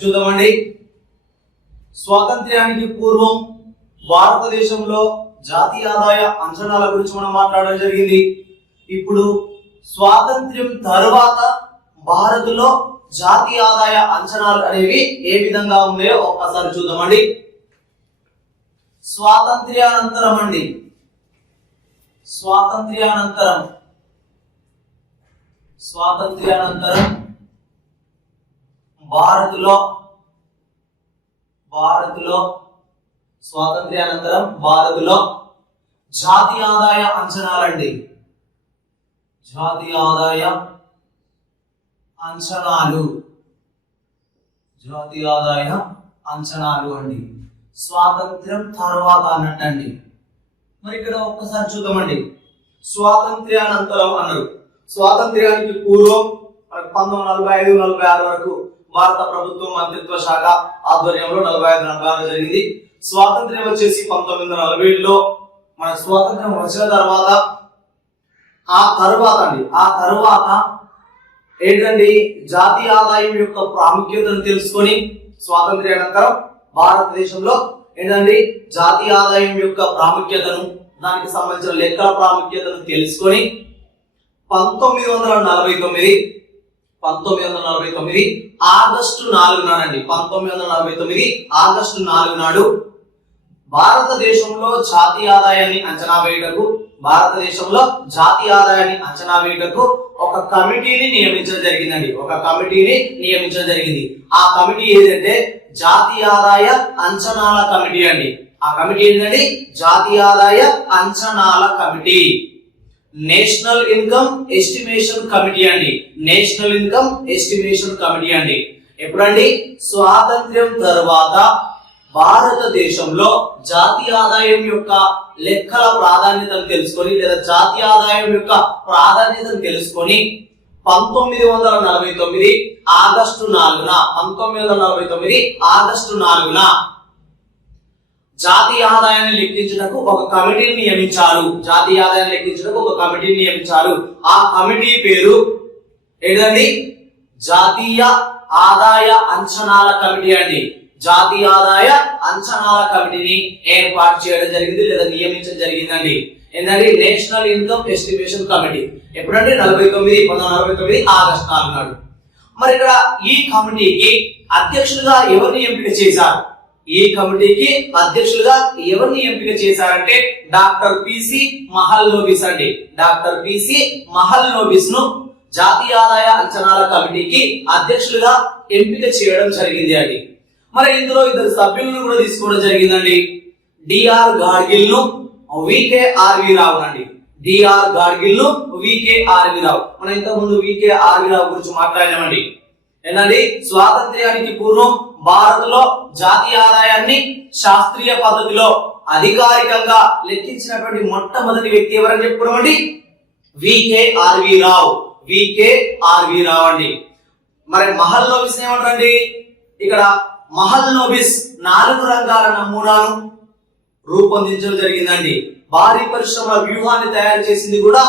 చూద్దామండి. స్వాతంత్ర్యానికి పూర్వం భారతదేశంలో జాతీయ ఆదాయ అంచనాల గురించి మనం మాట్లాడడం జరిగింది. ఇప్పుడు స్వాతంత్ర్యం తర్వాత భారత్లో జాతీయ ఆదాయ అంచనాలు అనేవి ఏ విధంగా ఉన్నాయో ఒక్కసారి చూద్దామండి. స్వాతంత్ర్యానంతరం అండి, స్వాతంత్ర్యానంతరం భారత్లో స్వాతంత్ర్యానంతరం భారత్లో జాతీయ ఆదాయ అంచనాలండి, జాతీయ ఆదాయ అంచనాలు అండి. స్వాతంత్ర్యం తర్వాత అన్నట్టండి. మరి ఇక్కడ ఒక్కసారి చూద్దామండి. స్వాతంత్ర్యానంతరం అన్నారు. స్వాతంత్ర్యానికి పూర్వం 1945-46 వరకు భారత ప్రభుత్వం మంత్రిత్వ శాఖ ఆధ్వర్యంలో 45-46 జరిగింది. స్వాతంత్ర్యం వచ్చేసి 1947లో మన స్వాతంత్ర్యం వచ్చిన తర్వాత ఆ తర్వాత ఏంటండి, జాతీయ ఆదాయం యొక్క ప్రాముఖ్యతను తెలుసుకొని స్వాతంత్ర్యానంతరం భారతదేశంలో ఏంటండి జాతీయ ఆదాయం యొక్క ప్రాముఖ్యతను, దానికి సంబంధించిన లెక్కల ప్రాముఖ్యతను తెలుసుకొని 1949 ఆగస్టు 4 నాడండి, 1949 ఆగస్టు 4 నాడు భారతదేశంలో జాతీయ ఆదాయాన్ని అంచనా వేయటకు ఒక కమిటీని నియమించడం జరిగింది. ఆ కమిటీ ఏదంటే జాతీయ ఆదాయ అంచనాల కమిటీ అండి. ఆ కమిటీ ఏంటండి, జాతీయ ఆదాయ అంచనాల committee. National income estimation committee అండి. ఎప్పుడండి, స్వాతంత్ర్యం తర్వాత భారతదేశంలో జాతీయ ఆదాయం యొక్క లెక్కల ప్రాధాన్యతను తెలుసుకొని లేదా జాతీయ ఆదాయం యొక్క ప్రాధాన్యతను తెలుసుకొని 1949 ఆగస్టు 4న జాతీయ ఆదాయాన్ని లెక్కించుటకు ఒక కమిటీని నియమించారు. ఆ కమిటీ పేరు ఏంటండి, జాతీయ ఆదాయ అంచనాల కమిటీ అండి. జాతీయ ఆదాయ అంచనాల కమిటీని ఏర్పాటు చేయడం జరిగింది లేదా నియమించడం జరిగిందండి. ఏంటంటే నేషనల్ ఇన్కమ్ ఎస్టిమేషన్ కమిటీ. ఎప్పుడంటే 1949 ఆగస్టు 4 నాడు. మరి ఇక్కడ ఈ కమిటీకి అధ్యక్షులుగా ఎవరిని ఎంపిక చేశారంటే డాక్టర్ పిసి మహల్నోబిస్ అండి. డాక్టర్ పిసి మహల్నోబిస్ ను జాతీయ ఆదాయ అంచనాల కమిటీకి అధ్యక్షులుగా ఎంపిక చేయడం జరిగింది అండి. మరి ఇందులో ఇద్దరు సభ్యులను కూడా తీసుకోవడం జరిగిందండి. డిఆర్ గాడ్గిల్ ను, వికేఆర్వి రావు అండి. డిఆర్ గాడ్గిల్ ను, వికేఆర్వి రావు. మనం ఇంతకు ముందు వికేఆర్వి రావు గురించి మాట్లాడినామండి. ఏంటండి, స్వాతంత్ర్యానికి పూర్వం భారత్లో జాతీయ ఆదాయాన్ని శాస్త్రీయ పద్ధతిలో అధికారికంగా లెక్కించినటువంటి మొట్టమొదటి వ్యక్తి ఎవరని చెప్పుకున్నామండి, వికేఆర్వి రావు అండి. మరి మహల్నోబిస్ ఏమంటారండి, ఇక్కడ మహల్నోబిస్ 4 రంగాల నమూనాను రూపొందించడం జరిగిందండి. భారీ పరిశ్రమల వ్యూహాన్ని తయారు చేసింది కూడా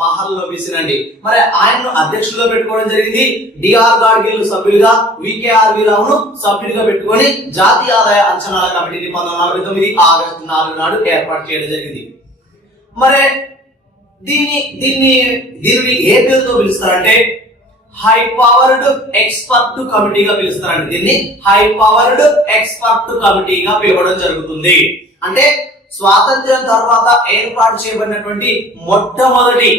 మహల్నోబిస్ అండి. మరి ఆయనను అధ్యక్షులుగా పెట్టుకోవడం జరిగింది. డిఆర్ గాడ్గిల్ సభ్యులుగా, వికేఆర్వి రావును సభ్యులుగా పెట్టుకొని జాతీయ ఆదాయ అంచనాల కమిటీని 1949 ఆగస్టు 4 నాడు ఏర్పాటు చేయడం జరిగింది. మరి దీన్ని ఏ పేరుతో పిలుస్తారంటే హై పవర్డ్ ఎక్స్పర్ట్ కమిటీగా పిలుస్తారండి. దీన్ని హై పవర్డ్ ఎక్స్పర్ట్ కమిటీగా పిలవడం జరుగుతుంది. అంటే స్వాతంత్ర్యం తర్వాత ఏర్పాటు చేయబడినటువంటి మొట్టమొదటి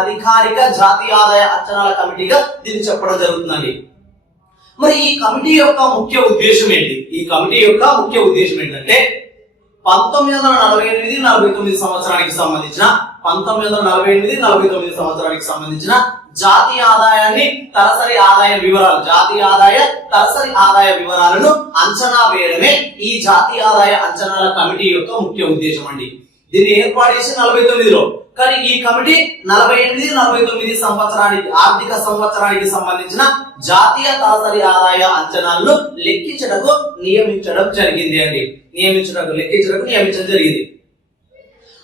అధికారిక జాతీయ ఆదాయ అంచనాల కమిటీగా దీన్ని చెప్పడం జరుగుతుందండి. మరి ఈ కమిటీ యొక్క ముఖ్య ఉద్దేశం ఏంటి? 1948-49 సంవత్సరానికి సంబంధించిన జాతీయ ఆదాయాన్ని తలసరి ఆదాయ వివరాలను అంచనా వేయడమే ఈ జాతీయ ఆదాయ అంచనాల కమిటీ యొక్క ముఖ్య ఉద్దేశం అండి. దీన్ని ఏర్పాటు చేసి 49లో, కానీ ఈ కమిటీ 48-49 సంవత్సరానికి ఆర్థిక సంవత్సరానికి సంబంధించిన జాతీయ తలసరి ఆదాయ అంచనాలను లెక్కించడం జరిగింది.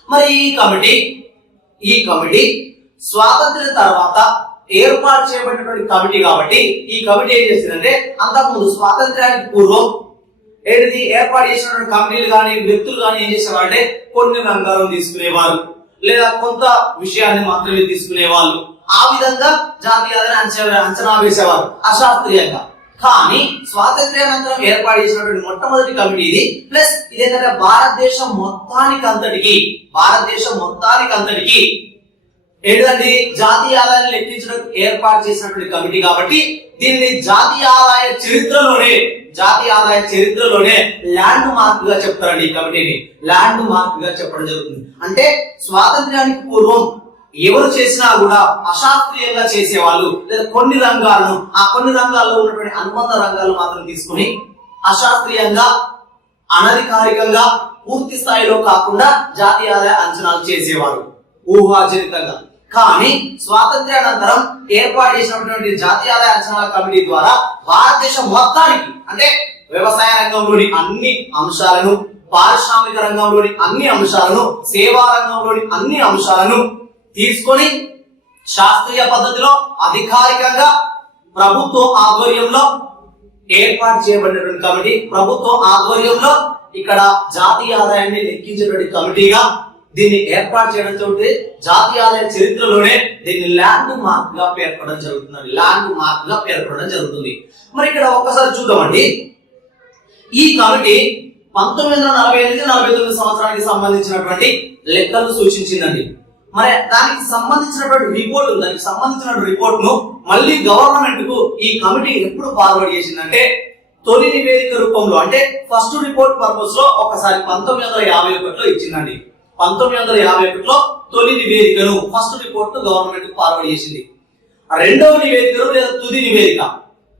మరి ఈ కమిటీ స్వాతంత్ర్యం తర్వాత ఏర్పాటు చేయబడినటువంటి కమిటీ కాబట్టి ఈ కమిటీ ఏం చేసిందంటే అంతకుముందు స్వాతంత్ర్యానికి పూర్వం ఏది ఏర్పాటు చేసినటువంటి కమిటీలు కానీ వ్యక్తులు కానీ ఏం చేసేవారు అంటే కొన్ని రంగాలను తీసుకునేవారు లేదా కొంత విషయాన్ని మాత్రమే తీసుకునేవాళ్ళు. ఆ విధంగా జాతీయ ఆదాయాన్ని అంచనా వేసేవారు అశాస్త్రీయంగా. కానీ స్వాతంత్ర్యానంతరం ఏర్పాటు చేసినటువంటి మొట్టమొదటి కమిటీ ఇది. ప్లస్ ఇదేంటంటే భారతదేశం మొత్తానికి అంతటికి ఏంటంటే జాతీయ ఆదాయాన్ని లెక్కించడం ఏర్పాటు చేసినటువంటి కమిటీ కాబట్టి దీన్ని జాతీయ ఆదాయ చరిత్రలోనే ల్యాండ్ మార్క్ గా చెప్తారండి. ఈ కమిటీని ల్యాండ్ మార్క్ గా చెప్పడం జరుగుతుంది. అంటే స్వాతంత్ర్యానికి పూర్వం ఎవరు చేసినా కూడా అశాస్త్రీయంగా చేసేవాళ్ళు లేదా కొన్ని రంగాల్లో ఉన్నటువంటి అనుబంధ రంగాలు మాత్రం తీసుకుని అశాస్త్రీయంగా అనధికారికంగా పూర్తి స్థాయిలో కాకుండా జాతీయ ఆదాయ అంచనాలు చేసేవారు ఊహాజనితంగా. కానీ స్వాతంత్ర్యానంతరం ఏర్పాటు చేసినటువంటి జాతీయ ఆదాయ అంచనాల కమిటీ ద్వారా భారతదేశం మొత్తానికి అంటే వ్యవసాయ రంగంలోని అన్ని అంశాలను, పారిశ్రామిక రంగంలోని అన్ని అంశాలను, సేవా రంగంలోని అన్ని అంశాలను తీసుకొని శాస్త్రీయ పద్ధతిలో అధికారికంగా ప్రభుత్వం ఆధ్వర్యంలో ఏర్పాటు చేయబడినటువంటి కమిటీ, ప్రభుత్వం ఆధ్వర్యంలో ఇక్కడ జాతీయ ఆదాయాన్ని లెక్కించేటువంటి కమిటీగా దీన్ని ఏర్పాటు చేయడంతో జాతీయ ఆదాయ చరిత్రలోనే దీన్ని ల్యాండ్ మార్క్ గా పేర్కొనడం జరుగుతుంది. మరి ఇక్కడ ఒక్కసారి చూద్దామండి. ఈ కమిటీ 1948-49 సంవత్సరానికి సంబంధించినటువంటి లెక్కలు సూచించిందండి. మరి దానికి సంబంధించినటువంటి రిపోర్ట్ ను మళ్ళీ గవర్నమెంట్ కు ఈ కమిటీ ఎప్పుడు ఫార్వర్డ్ చేసిందంటే తొలి నివేదిక రూపంలో అంటే ఫస్ట్ రిపోర్ట్ పర్పస్ లో ఒకసారి 1951లో ఇచ్చిందండి. 1951లో తొలి నివేదికను ఫస్ట్ రిపోర్ట్ గవర్నమెంట్ కు ఫార్వర్డ్ చేసింది. రెండవ నివేదికను లేదా తుది నివేదిక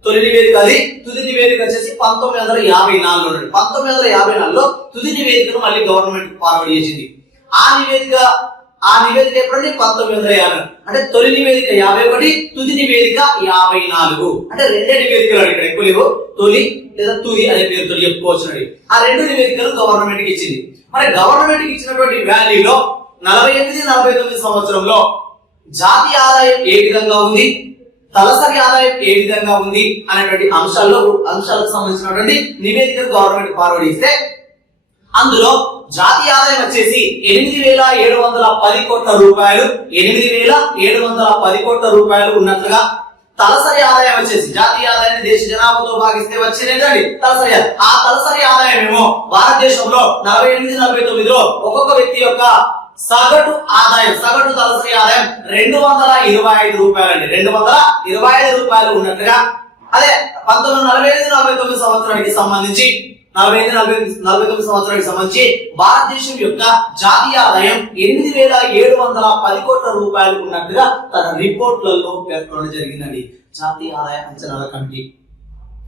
తుది నివేదిక వచ్చేసి 1954లో 1954లో తుది నివేదికను మళ్ళీ గవర్నమెంట్ కు ఫార్వర్డ్ చేసింది. ఆ నివేదిక ఎప్పుడంటే 1950 అంటే తొలి నివేదిక 51, తుది నివేదిక 54 అంటే రెండే నివేదికలు ఇక్కడ ఎక్కువ లేవు. తొలి లేదా తుది అనే పేరుతో చెప్పుకోవచ్చు. ఆ రెండు నివేదికలు గవర్నమెంట్ కి ఇచ్చింది. మరి గవర్నమెంట్ కి ఇచ్చినటువంటి వాల్యూలో 48-49 సంవత్సరంలో జాతీయ ఆదాయం ఏ విధంగా ఉంది, తలసరి ఆదాయం ఏ విధంగా ఉంది అనేటువంటి అంశాలకు సంబంధించినటువంటి నివేదికను గవర్నమెంట్ ఫార్వర్డ్ చేస్తే అందులో జాతీయ ఆదాయం వచ్చేసి 8,710 కోట్ల రూపాయలు 8,710 కోట్ల రూపాయలు ఉన్నట్లుగా, తలసరి ఆదాయం వచ్చేసి జాతీయ ఆదాయాన్ని దేశ జనాభాతో భాగిస్తే వచ్చేదండి తలసరి. ఆ తలసరి ఆదాయం ఏమో భారతదేశంలో 48-49లో ఒక్కొక్క వ్యక్తి యొక్క సగటు తలసరి ఆదాయం 225 రూపాయలండి. 225 రూపాయలు ఉన్నట్టుగా. అదే 1948-49 సంవత్సరానికి సంబంధించి 48-49 సంవత్సరానికి సంబంధించి భారతదేశం యొక్క జాతీయ ఆదాయం 8,710 కోట్ల రూపాయలు ఉన్నట్టుగా తన రిపోర్ట్లలో పేర్కొనడం జరిగిందండి జాతీయ ఆదాయ అంచనాల కమిటీ.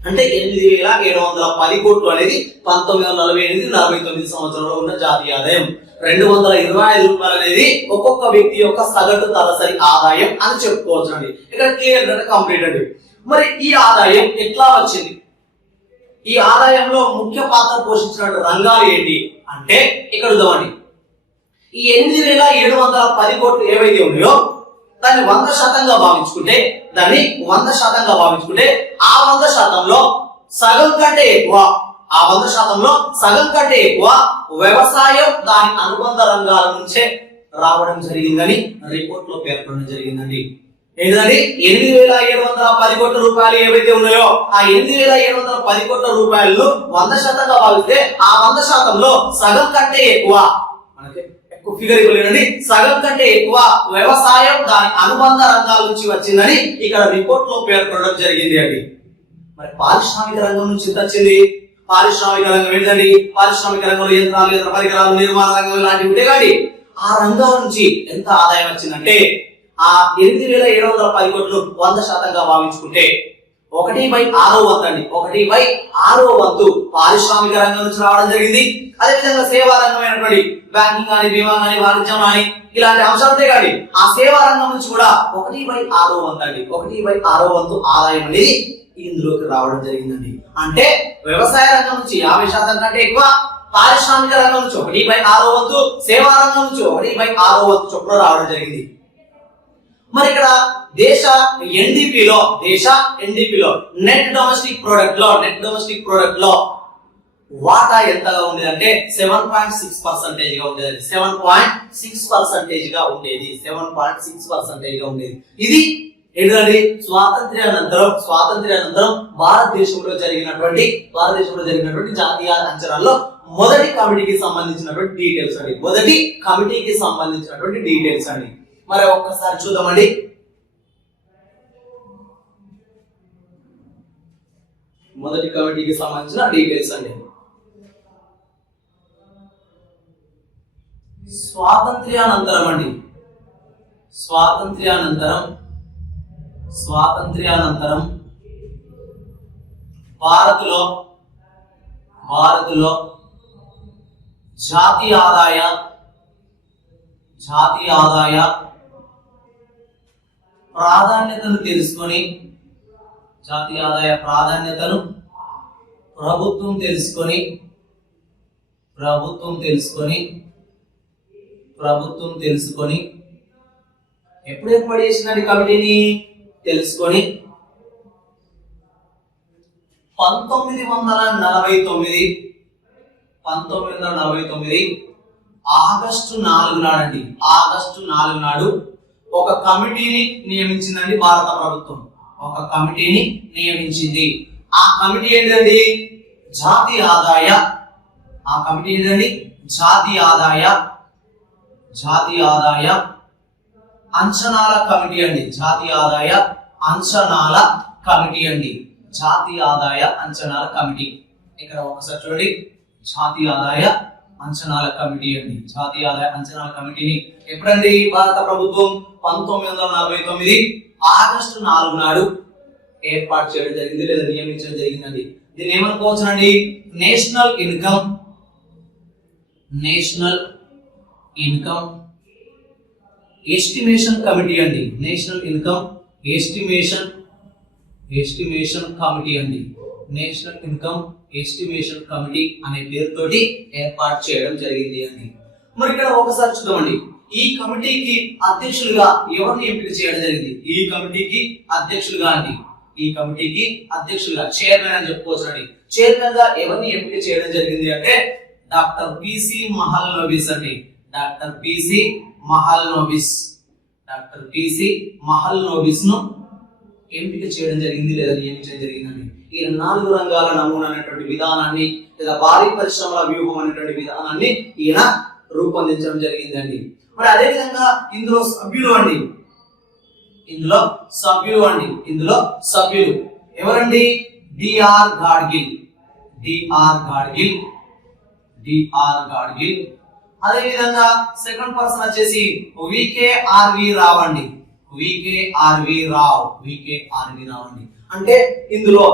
అంటే 8,710 కోట్లు అనేది 1948-49 సంవత్సరంలో ఉన్న జాతీయ ఆదాయం. 225 రూపాయలు అనేది ఒక్కొక్క వ్యక్తి యొక్క సగటు తలసరి ఆదాయం అని చెప్పుకోవచ్చు అండి. ఇక్కడ క్లియర్ గా కంప్లీట్ అండి. మరి ఈ ఆదాయం ఎట్లా వచ్చింది, ఈ ఆదాయంలో ముఖ్య పాత్ర పోషించిన రంగాలు ఏంటి అంటే ఇక్కడ చూద్దామండి. ఈ 8,710 కోట్లు ఏవైతే ఉన్నాయో దాన్ని 100% భావించుకుంటే ఆ 100%లో సగం కంటే ఎక్కువ వ్యవసాయం దాని అనుబంధ రంగాల నుంచే రావడం జరిగిందని రిపోర్ట్ లో పేర్కొనడం జరిగిందండి. ఏంటంటే 8,710 కోట్ల రూపాయలు ఏవైతే ఉన్నాయో ఆ 8,710 కోట్ల రూపాయలను 100% భావిస్తే ఆ 100%లో సగం కంటే ఎక్కువ, మనకి ఎక్కువ ఫిగర్ ఇవ్వలేదండి, సగం కంటే ఎక్కువ వ్యవసాయం దాని అనుబంధ రంగాల నుంచి వచ్చిందని ఇక్కడ రిపోర్ట్ లో పేర్కొనడం జరిగింది అండి. మరి పారిశ్రామిక రంగం నుంచి ఎంత వచ్చింది? పారిశ్రామిక రంగం ఏంటండి? పారిశ్రామిక రంగంలో యంత్రాలు, యంత్ర పరికరాలు, నిర్మాణ రంగం ఇలాంటివి ఉంటాయి కానీ ఆ రంగాల నుంచి ఎంత ఆదాయం వచ్చిందంటే ఆ 8,710 కోట్లు 100% భావించుకుంటే 1/6 వంతు అండి. 1/6 వంతు పారిశ్రామిక రంగం నుంచి రావడం జరిగింది. అదేవిధంగా సేవా రంగమైనటువంటి బ్యాంకింగ్ కానీ, బీమా కానీ, వాణిజ్యం కానీ ఇలాంటి అంశాలతో కానీ ఆ సేవా రంగం నుంచి కూడా 1/6 వంతు అండి. 1/6 వంతు ఆదాయం అనేది ఇందులోకి రావడం జరిగిందండి. అంటే వ్యవసాయ రంగం నుంచి 50% కంటే ఎక్కువ, పారిశ్రామిక రంగం నుంచి 1/6 వంతు, సేవా రంగం నుంచి 1/6 వంతు చొప్పున రావడం జరిగింది. మరి ఇక్కడ దేశ ఎన్డీపీలో నెట్ డొమెస్టిక్ ప్రొడక్ట్ లో వాటా ఎంతగా ఉండేది అంటే 7.6% గా ఉండేది. 7.6% గా ఉండేది. 7.6% గా ఉండేది. ఇది ఏంటంటే స్వాతంత్ర్యానంతరం భారతదేశంలో జరిగినటువంటి జాతీయ అంచనాల్లో మొదటి కమిటీకి సంబంధించినటువంటి డీటెయిల్స్ అండి. మరి ఒక్కసారి చూద్దామండి. మొదటి కమిటీకి సంబంధించిన డీటెయిల్స్ అండి. స్వాతంత్ర్యానంతరం భారత్లో జాతీయ ఆదాయ ప్రాధాన్యతను తెలుసుకొని ప్రభుత్వం తెలుసుకొని ఎప్పుడు ఏర్పాటు చేసిందండి కమిటీని తెలుసుకొని 1949 ఆగస్టు 4 నాడు ఒక కమిటీని నియమించిందండి భారత ప్రభుత్వం. ఆ కమిటీ ఏంటండి? జాతీయ ఆదాయ అంచనాల కమిటీ అండి. జాతీయ ఆదాయ అంచనాల కమిటీ. ఇక్కడ ఒకసారి చూడండి, జాతీయ ఆదాయ అంచనాల కమిటీని ఎప్పుడండి భారత ప్రభుత్వం 1949 ఆగస్టు 4 నాడు ఏర్పాటు చేయడం జరిగింది లేదా నియమించడం జరిగిందండి. దీన్ని ఏమనుకోవచ్చునండి? నేషనల్ ఇన్కమ్ ఎస్టిమేషన్ కమిటీ అండి. నేషనల్ ఇన్కమ్ ఎస్టిమేషన్ కమిటీ అనే పేరుతోటి ఏర్పాటు చేయడం జరిగింది అండి. మరి ఇక్కడ ఒకసారి చూద్దామండి, ఈ కమిటీకి అధ్యక్షులుగా ఎవరిని ఎంపిక చేయడం జరిగింది? ఈ కమిటీకి అధ్యక్షులుగా చైర్మన్ అని చెప్పుకోవచ్చు అండి. చైర్మన్ గా ఎవరిని ఎంపిక చేయడం జరిగింది అంటే డాక్టర్ పిసి మహల్నోబిస్ అండి. డాక్టర్ పిసి మహల్నోబిస్ ను ఎంపిక చేయడం జరిగింది లేదా నియమించడం జరిగిందండి. ఈ 4 రంగాల నమూనా అనేటువంటి విధానాన్ని లేదా భారీ పరిశ్రమల వ్యూహం అనేటువంటి విధానాన్ని ఈయన రూపొందించడం జరిగిందండి. మరి అదే విధంగా ఇందులో సభ్యులు ఎవరండి? డిఆర్ గాడ్గిల్. అదే విధంగా సెకండ్ పర్సన్ వచ్చేసి వికేఆర్వి రావ్ అండి. అంటే ఇందులో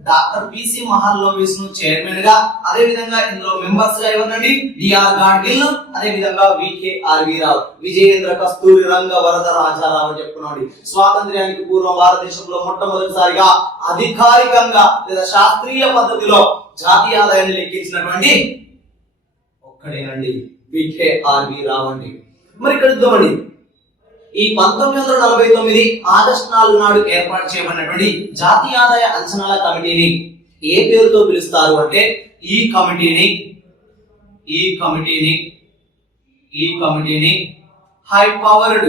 డాక్టర్ పిసి మహల్నోబిస్ ను చైర్మన్ గా, అదే విధంగా ఇందులో మెంబర్స్ గా ఎవరండి? డిఆర్ గాడ్గిల్, అదే విధంగా వికేఆర్వి రావ్, విజయేంద్ర కస్తూరి రంగ వరద రాజారావు అని చెప్పుకున్నాడు. స్వాతంత్ర్యానికి పూర్వం భారతదేశంలో మొట్టమొదటిసారిగా అధికారికంగా లేదా శాస్త్రీయ పద్ధతిలో జాతీయ ఆదాయాన్ని లెక్కించినటువంటి ఒక్కడేనండి వికేఆర్వి రావ్ అండి. మరి ఇక్కడ చూద్దామండి, ఈ 1949 ఆగస్టు 4 నాడు ఏర్పాటు చేయబడినటువంటి జాతీయ ఆదాయ అంచనాల కమిటీని ఏ పేరుతో పిలుస్తారు అంటే ఈ కమిటీని హై పవర్డ్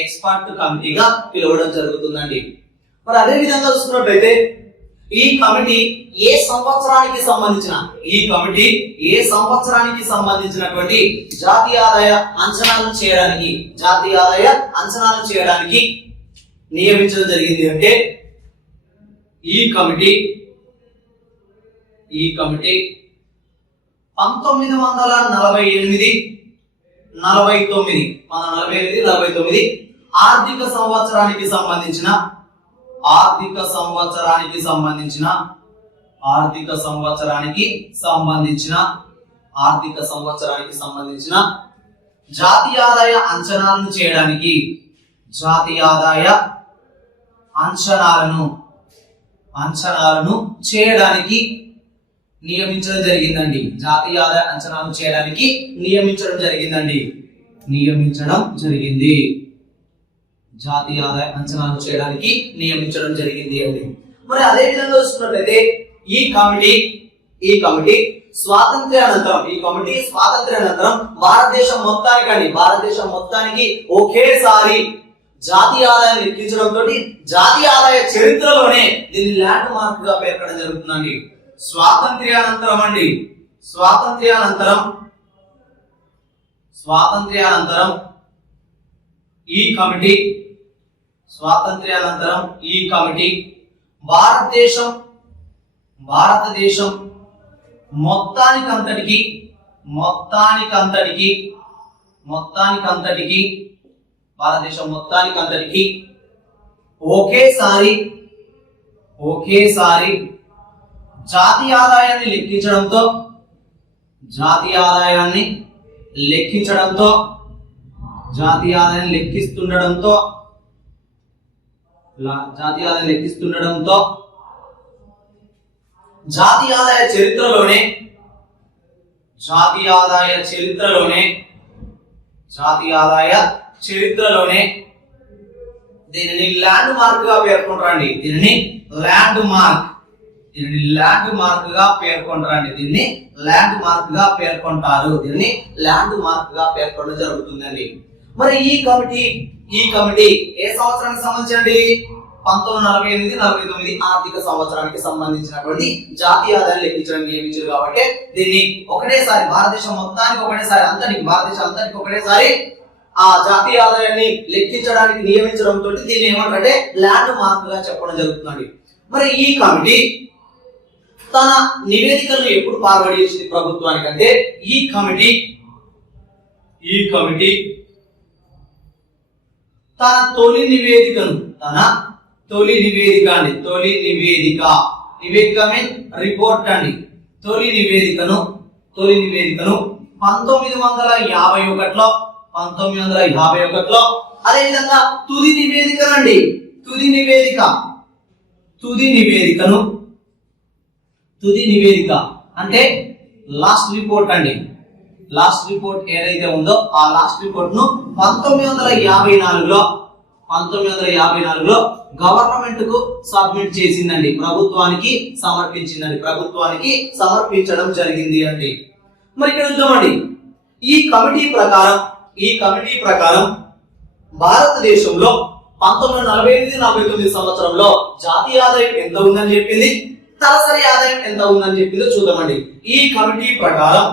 ఎక్స్పర్ట్ కమిటీగా పిలవడం జరుగుతుందండి. మరి అదే విధంగా చూసుకున్నట్లయితే ఈ కమిటీ ఏ సంవత్సరానికి సంబంధించినటువంటి జాతీయ ఆదాయ అంచనాలను చేయడానికి నియమించడం జరిగింది అంటే ఈ కమిటీ 1948-49 ఆర్థిక సంవత్సరానికి సంబంధించిన జాతీయ ఆదాయ అంచనాలను చేయడానికి అంచనాలను చేయడానికి నియమించడం జరిగిందండి. జాతీయ ఆదాయ అంచనాలను చేయడానికి నియమించడం జరిగిందండి. నియమించడం జరిగింది. జాతీయ ఆదాయ అంచనాలు చేయడానికి నియమించడం జరిగింది అండి. మరి అదే విధంగా చూసుకున్నట్లయితే ఈ కమిటీ స్వాతంత్ర్యానంతరం భారతదేశం మొత్తానికి ఒకేసారి జాతీయ ఆదాయాన్ని లెక్కించడంతో జాతీయ ఆదాయ చరిత్రలోనే దీన్ని ల్యాండ్ మార్క్ గా పేర్కొనడం జరుగుతుందండి. స్వాతంత్ర్యానంతరం ఈ కమిటీ భారతదేశం మొత్తానికంతటికి భారతదేశం మొత్తానికంతటికి ఒకేసారి జాతీయ ఆదాయాన్ని లెక్కించడంతో జాతీయ ఆదాయాన్ని లెక్కిస్తుండడంతో జాతీయ ఆదాయ చరిత్రలోనే దీనిని ల్యాండ్ మార్క్ గా పేర్కొంటారండి. దీనిని ల్యాండ్ మార్క్ గా పేర్కొనడం జరుగుతుందండి. మరి ఈ కమిటీ ఏ సంవత్సరానికి సంబంధించి 1948-49 ఆర్థిక సంవత్సరానికి సంబంధించినటువంటి జాతీయ ఆదాయాన్ని లెక్కించడం నియమించారు కాబట్టి దీన్ని ఒకటేసారి భారతదేశం అంతటికి ఒకటేసారి ఆ జాతీయ ఆదాయాన్ని లెక్కించడానికి నియమించడంతో దీన్ని ఏమంటారంటే ల్యాండ్ మార్క్ గా చెప్పడం జరుగుతుంది. మరి ఈ కమిటీ తన నివేదికలను ఎప్పుడు ఫార్వర్డ్ చేసింది ప్రభుత్వానికి అంటే ఈ కమిటీ తన తొలి నివేదిక మీన్ రిపోర్ట్ అండి. తొలి నివేదికను 1951లో అదే విధంగా తుది నివేదిక అంటే లాస్ట్ రిపోర్ట్ ఏదైతే ఉందో ఆ లాస్ట్ రిపోర్ట్ ను 1954లో గవర్నమెంట్ కు సబ్మిట్ చేసిందండి. ప్రభుత్వానికి సమర్పించడం జరిగింది అండి. మరి ఇక్కడ చూద్దామండి. ఈ కమిటీ ప్రకారం భారతదేశంలో 1948-49 సంవత్సరంలో జాతీయ ఆదాయం ఎంత ఉందని చెప్పింది, తలసరి ఆదాయం ఎంత ఉందని చెప్పిందో చూద్దామండి. ఈ కమిటీ ప్రకారం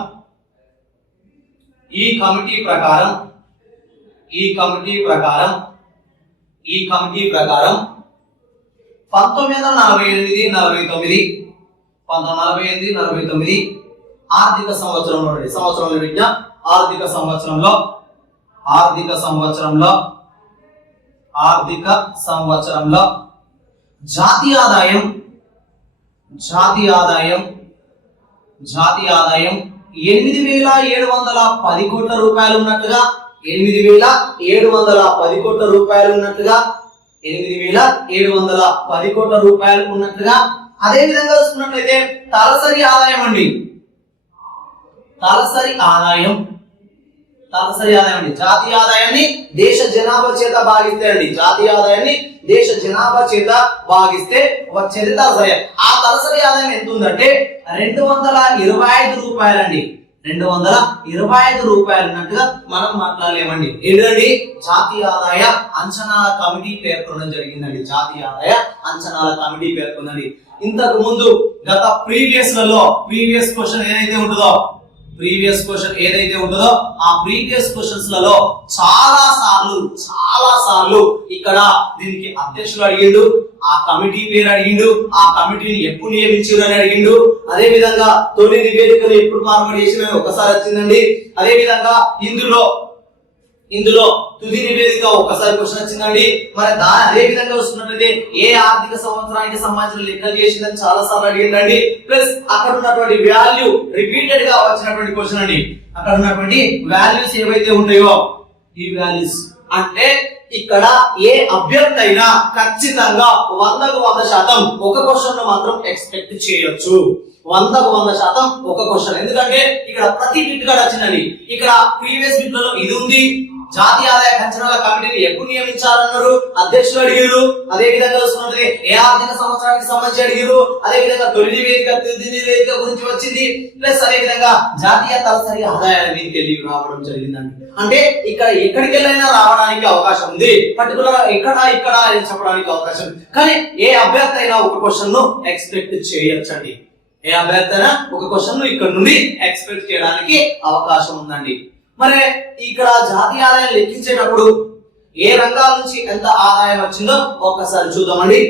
1948-49 ఆర్థిక సంవత్సరంలో జాతీయ ఆదాయం 8,710 కోట్ల రూపాయలు ఉన్నట్టుగా 8,710 కోట్ల రూపాయలు ఉన్నట్టుగా అదే విధంగా చూసుకున్నట్లయితే తలసరి ఆదాయం అండి. తలసరి ఆదాయం అండి. జాతీయ ఆదాయాన్ని దేశ జనాభా చేత భాగిస్తే వచ్చేది తలసరి. ఆ తలసరి ఆదాయం ఎంత ఉందంటే 225 రూపాయలండి. 225 రూపాయలు ఉన్నట్టుగా మనం మాట్లాడలేమండి. ఏంటండి జాతీయ ఆదాయ అంచనాల కమిటీ పేర్కొనడం జరిగిందండి. ఇంతకు ముందు గత ప్రీవియస్ క్వశ్చన్ ఏదైతే ఉంటుందో ఆ ప్రీవియస్ క్వశ్చన్స్ లలో చాలా సార్లు ఇక్కడ దీనికి అధ్యక్షుడు అడిగిండు, ఆ కమిటీ పేరు అడిగిండు, ఆ కమిటీని ఎప్పుడు నియమించారు అని అడిగిండు. అదే విధంగా తొలి నివేదికను ఎప్పుడు ఫార్వర్డ్ చేసిన ఒకసారి వచ్చిందండి. అదే విధంగా ఇందులో తుది నివేదిక ఒకసారి క్వశ్చన్ వచ్చిందండి. మరి అదే విధంగా వస్తున్నట్లయితే ఏ ఆర్థిక సంవత్సరానికి సంబంధించిన లెక్కలు చేసిందని చాలా సార్లు అడిగిందండి. ప్లస్ అక్కడ ఉన్నటువంటి వాల్యూ రిపీటెడ్ గా వచ్చినటువంటి క్వశ్చన్ అండి. అక్కడ ఉన్నటువంటి వాల్యూస్ ఏవైతే ఉంటాయో ఈ వాల్యూస్ అంటే ఇక్కడ ఏ అభ్యర్థి అయినా ఖచ్చితంగా 100% ఒక క్వశ్చన్ మాత్రం ఎక్స్పెక్ట్ చేయొచ్చు. 100% ఒక క్వశ్చన్. ఎందుకంటే ఇక్కడ ప్రతి బిట్ గా వచ్చిందండి. ఇక్కడ ప్రీవియస్ బిట్ లలో ఇది ఉంది. జాతీయ ఆదాయ అంచనాల కమిటీని ఎప్పుడు నియమించాలన్నారు, అధ్యక్షులు అడిగారు. అదే విధంగా చూసుకుంటే ఏ ఆర్థిక సంవత్సరానికి సంబంధించి అడిగారు. అదే విధంగా తొలి నివేదిక గురించి వచ్చింది. ప్లస్ అదే విధంగా జాతీయ తలసరి ఆదాయాల మీదకి వెళ్ళి రావడం జరిగిందండి. అంటే ఇక్కడ ఎక్కడికి వెళ్ళైనా రావడానికి అవకాశం ఉంది. పర్టికులర్ ఇక్కడ అని చెప్పడానికి అవకాశం ఉంది. కానీ ఏ అభ్యర్థి అయినా ఒక క్వశ్చన్ ను ఎక్స్పెక్ట్ చేయొచ్చండి. ఏ అభ్యర్థి అయినా ఒక క్వశ్చన్ ను ఇక్కడ నుండి ఎక్స్పెక్ట్ చేయడానికి అవకాశం ఉందండి. మరి ఇక్కడ జాతీయ ఆదాయం లెక్కించేటప్పుడు ఏ రంగాల నుంచి ఎంత ఆదాయం వచ్చిందో ఒక్కసారి చూద్దామండి.